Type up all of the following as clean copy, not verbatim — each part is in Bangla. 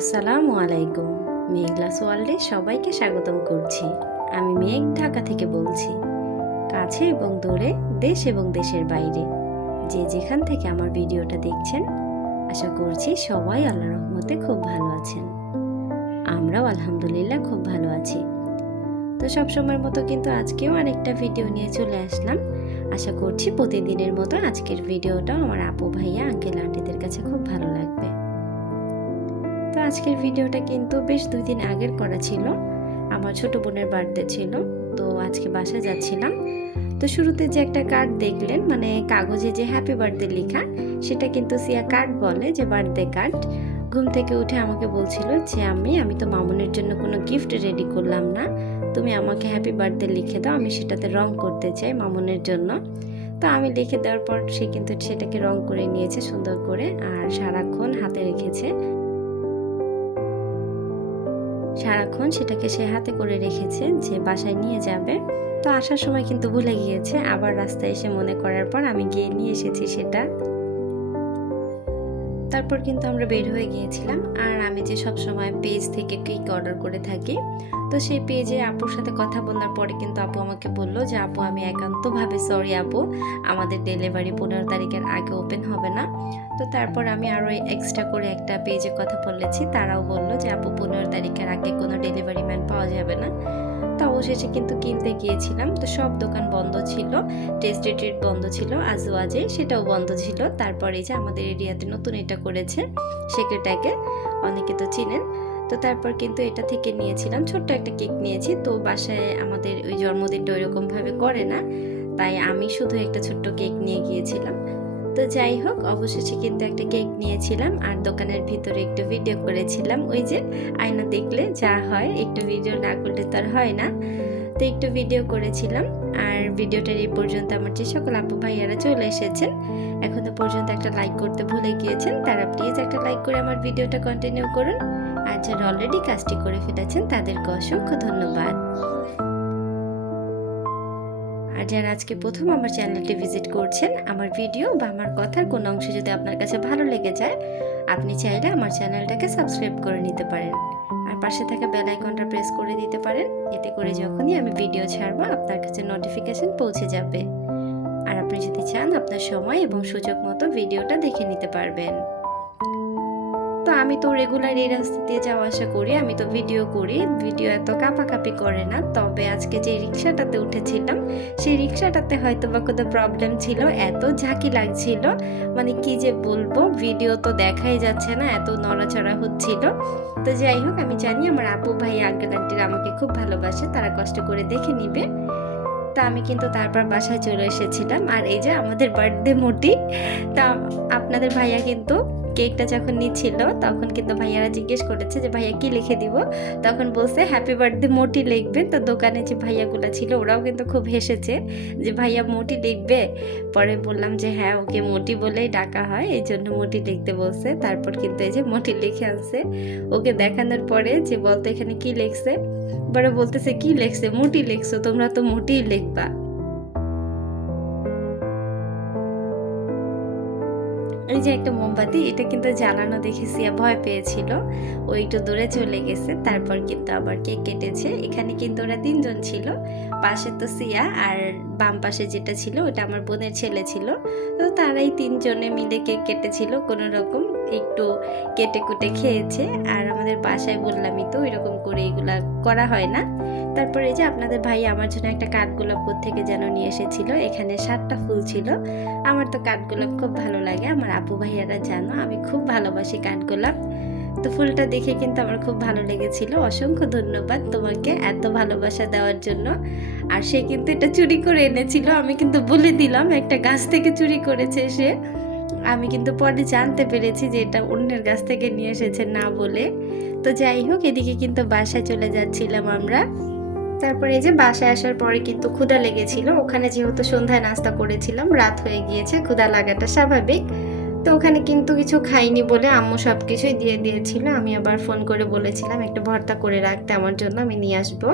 আসসালামু আলাইকুম। মেঘলাস ওয়ার্ল্ডে সবাইকে স্বাগতম করছি। আমি মেঘ, ঢাকা থেকে বলছি। কাছে এবং দূরে, দেশ এবং দেশের বাইরে, যে যেখান থেকে আমার ভিডিওটা দেখছেন, আশা করছি সবাই আল্লাহর রহমতে খুব ভালো আছেন। আমরাও আলহামদুলিল্লাহ খুব ভালো আছি। তো সবসময়ের মতো কিন্তু আজকেও আরেকটা ভিডিও নিয়ে চলে আসলাম। আশা করছি প্রতিদিনের মতো আজকের ভিডিওটাও আমার আপু, ভাইয়া, আঙ্কেল, আন্টিদের কাছে খুব ভালো লাগবে। তো আজকের ভিডিওটা কিন্তু বেশ 2 দিন আগের করা ছিল। আমার ছোট বোনের বার্থডে ছিল, তো আজকে বাসায় যাচ্ছিলাম। তো শুরুতে যে একটা কার্ড দেখলেন, মানে কাগজে যে হ্যাপি বার্থডে লেখা, সেটা কিন্তু সিয়া কার্ড বলে, যে বার্থডে কার্ড। ঘুম থেকে উঠে আমাকে বলছিল যে আমি তো মামুনের জন্য কোনো গিফট রেডি করলাম না, তুমি আমাকে হ্যাপি বার্থডে লিখে দাও, আমি সেটাতে রং করতে চাই মামুনের জন্য। তো আমি লিখে দেওয়ার পর সে কিন্তু সেটাকে রং করে নিয়েছে সুন্দর করে, আর সারাক্ষণ হাতে রেখেছে। সারাক্ষণ সেটাকে সে হাতে করে রেখেছে যে বাসায় নিয়ে যাবে। তো আসার সময় কিন্তু ভুলে গিয়েছে, আবার রাস্তায় এসে মনে করার পর আমি গিয়ে নিয়ে এসেছি সেটা। তারপর কিন্তু আমরা বের হয়ে গিয়েছিলাম। আর আমি যে সব সময় পেজ থেকে কেক অর্ডার করে থাকি, তো সেই পেজে আপুর সাথে কথা বলার পরে কিন্তু আপু আমাকে বললো যে আপু, আমি একান্তভাবে সরি আপু, আমাদের ডেলিভারি 15 তারিখের আগে ওপেন হবে না। তো তারপর আমি আরও এক্সট্রা করে একটা পেজে কথা বলেছি, তারাও বললো যে আপু 15 তারিখের আগে কোনো ডেলিভারি ম্যান পাওয়া যাবে না। তো অবশেষে কিন্তু কিনতে গিয়েছিলাম, তো সব দোকান বন্ধ ছিল। টেস্টি ট্রিট বন্ধ ছিল, আজওয়াজে সেটাও বন্ধ ছিল। তারপরে যে আমাদের এরিয়াতে নতুন এটা করেছে সেক্রেটাকে, অনেকে তো চিনেন। তো তারপর কিন্তু এটা থেকে নিয়েছিলাম, ছোট্ট একটা কেক নিয়েছি। তো বাসায় আমাদের ওই জন্মদিনটা ওইরকমভাবে করে না, তাই আমি শুধু একটা ছোট্ট কেক নিয়ে গিয়েছিলাম। তো যাই হোক, অবশেষে কিন্তু একটা কেক নিয়েছিলাম, আর দোকানের ভিতরে একটু ভিডিও করেছিলাম। ওই যে আয়না দেখলে যা হয়, একটু ভিডিও না করলে তো আর হয় না। তো একটু ভিডিও করেছিলাম। আর ভিডিওটার এই পর্যন্ত আমার যে সকল আপু ভাইয়ারা চলে এসেছেন, এখনো পর্যন্ত একটা লাইক করতে ভুলে গিয়েছেন, তারা প্লিজ একটা লাইক করে আমার ভিডিওটা কন্টিনিউ করুন। আর যারা অলরেডি কাজটি করে ফেলেছেন তাদেরকে অসংখ্য ধন্যবাদ। আর যারা আজকে প্রথম আমার চ্যানেলটি ভিজিট করছেন, আমার ভিডিও বা আমার কথার কোনো অংশ যদি আপনার কাছে ভালো লেগে যায়, আপনি চাইলে আমার চ্যানেলটাকে সাবস্ক্রাইব করে নিতে পারেন। আর পাশে থাকা বেল আইকনটা প্রেস করে দিতে পারেন, এতে করে যখনই আমি ভিডিও ছাড়বো আপনার কাছে নোটিফিকেশন পৌঁছে যাবে। আর আপনি যদি চান, আপনার সময় এবং সুযোগ মতো ভিডিওটা দেখে নিতে পারবেন। তো আমি তো রেগুলার এই রাস্তা দিয়ে যাওয়া আসা করি, আমি তো ভিডিও করি, ভিডিও এত কাঁপাকাঁপি করে না। তবে আজকে যে রিক্সাটাতে উঠেছিলাম, সেই রিক্সাটাতে হয়তো বা কোনো প্রবলেম ছিল, এত ঝাঁকি লাগছিল, মানে কি যে বলবো, ভিডিও তো দেখাই যাচ্ছে না, এত নড়াচড়া হচ্ছিল। তো যাই হোক, আমি জানি আমার আপু, ভাই, আঙ্কেল, আন্টিরা আমাকে খুব ভালোবাসে, তারা কষ্ট করে দেখে নিবে। তা আমি কিন্তু তারপর বাসায় চলে এসেছিলাম। আর এই যে আমাদের বার্থডে মোটি, তা আপনাদের ভাইয়া কিন্তু কেকটা যখন নিচ্ছিল, তখন কিন্তু ভাইয়ারা জিজ্ঞেস করেছে যে ভাইয়া কি লিখে দিব, তখন বলছে হ্যাপি বার্থডে মোটি লিখবেন। তো দোকানে যে ভাইয়াগুলো ছিল ওরাও কিন্তু খুব হেসেছে যে ভাইয়া মোটি লিখবে। পরে বললাম যে হ্যাঁ, ওকে মোটি বলেই ডাকা হয়, এই জন্য মোটি লিখতে বলছে। তারপর কিন্তু এই যে মোটি লিখে আনছে, ওকে দেখানোর পরে যে বলতো এখানে কি লিখছে, বড় বলতেছে কি লিখছে, মোটি লিখছো, তোমরা তো মোটিই লিখবা। এই যে একটা মোমবাতি, এটা কিন্তু জ্বালানো দেখে সিয়া ভয় পেয়েছিল, ও একটু দূরে চলে গেছে। তারপর কিন্তু আবার কেক কেটেছে। এখানে কিন্তু ওরা 3 জন ছিল, পাশে তো সিয়া, আর বাম পাশে যেটা ছিল ওটা আমার বোনের ছেলে ছিল। তো তারাই 3 জনে মিলে কেক কেটেছিল, কোনো রকম একটু কেটে কুটে খেয়েছে। আর আমাদের বাসায় বললামই তো এরকম করে এগুলা করা হয় না। তারপরে এই যে আপনাদের ভাই আমার জন্য একটা কাঠগোলাপ থেকে যেন নিয়ে এসেছিল, এখানে 7টা ফুল ছিল। আমার তো কাঠগোলাপ খুব ভালো লাগে, আমার আপু ভাইয়ারা জানো আমি খুব ভালোবাসি কাঠগোলাপ। তো ফুলটা দেখে কিন্তু আমার খুব ভালো লেগেছিল। অসংখ্য ধন্যবাদ তোমাকে এত ভালোবাসা দেওয়ার জন্য। আর সে কিন্তু এটা চুরি করে এনেছিল, আমি কিন্তু বলে দিলাম একটা গাছ থেকে চুরি করেছে সে। আমি কিন্তু পরে জানতে পেরেছি যে এটা অন্যের গাছ থেকে নিয়ে এসেছে না বলে। তো যাই হোক, এদিকে কিন্তু বাসায় চলে যাচ্ছিলাম আমরা। তারপরে এই যে বাসায় আসার পরে কিন্তু ক্ষুধা লেগেছিল, ওখানে যেহেতু সন্ধ্যায় নাস্তা করেছিলাম, রাত হয়ে গিয়েছে, ক্ষুধা লাগাটা স্বাভাবিক। তো ওখানে কিন্তু কিছু খাইনি বলে আম্মু সব কিছুই দিয়ে দিয়েছিল। আমি আবার ফোন করে বলেছিলাম একটু ভর্তা করে রাখতে আমার জন্য, আমি নিয়ে আসবো।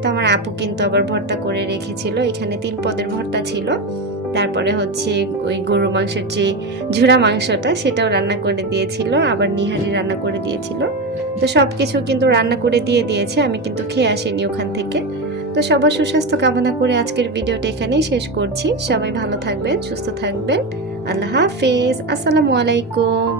তো আমার আপু কিন্তু আবার ভর্তা করে রেখেছিল, এখানে 3 পদের ভর্তা ছিল। তারপরে হচ্ছে ওই গরু মাংসের যে ঝুরা মাংসটা সেটাও রান্না করে দিয়েছিল, আবার নিহারি রান্না করে দিয়েছিল। তো সব কিছু কিন্তু রান্না করে দিয়ে দিয়েছে, আমি কিন্তু খেয়ে আসিনি ওখান থেকে। তো সবার সুস্বাস্থ্য কামনা করে আজকের ভিডিওটা এখানেই শেষ করছি। সবাই ভালো থাকবেন, সুস্থ থাকবেন। আল্লাহ হাফেজ, আসসালামু আলাইকুম।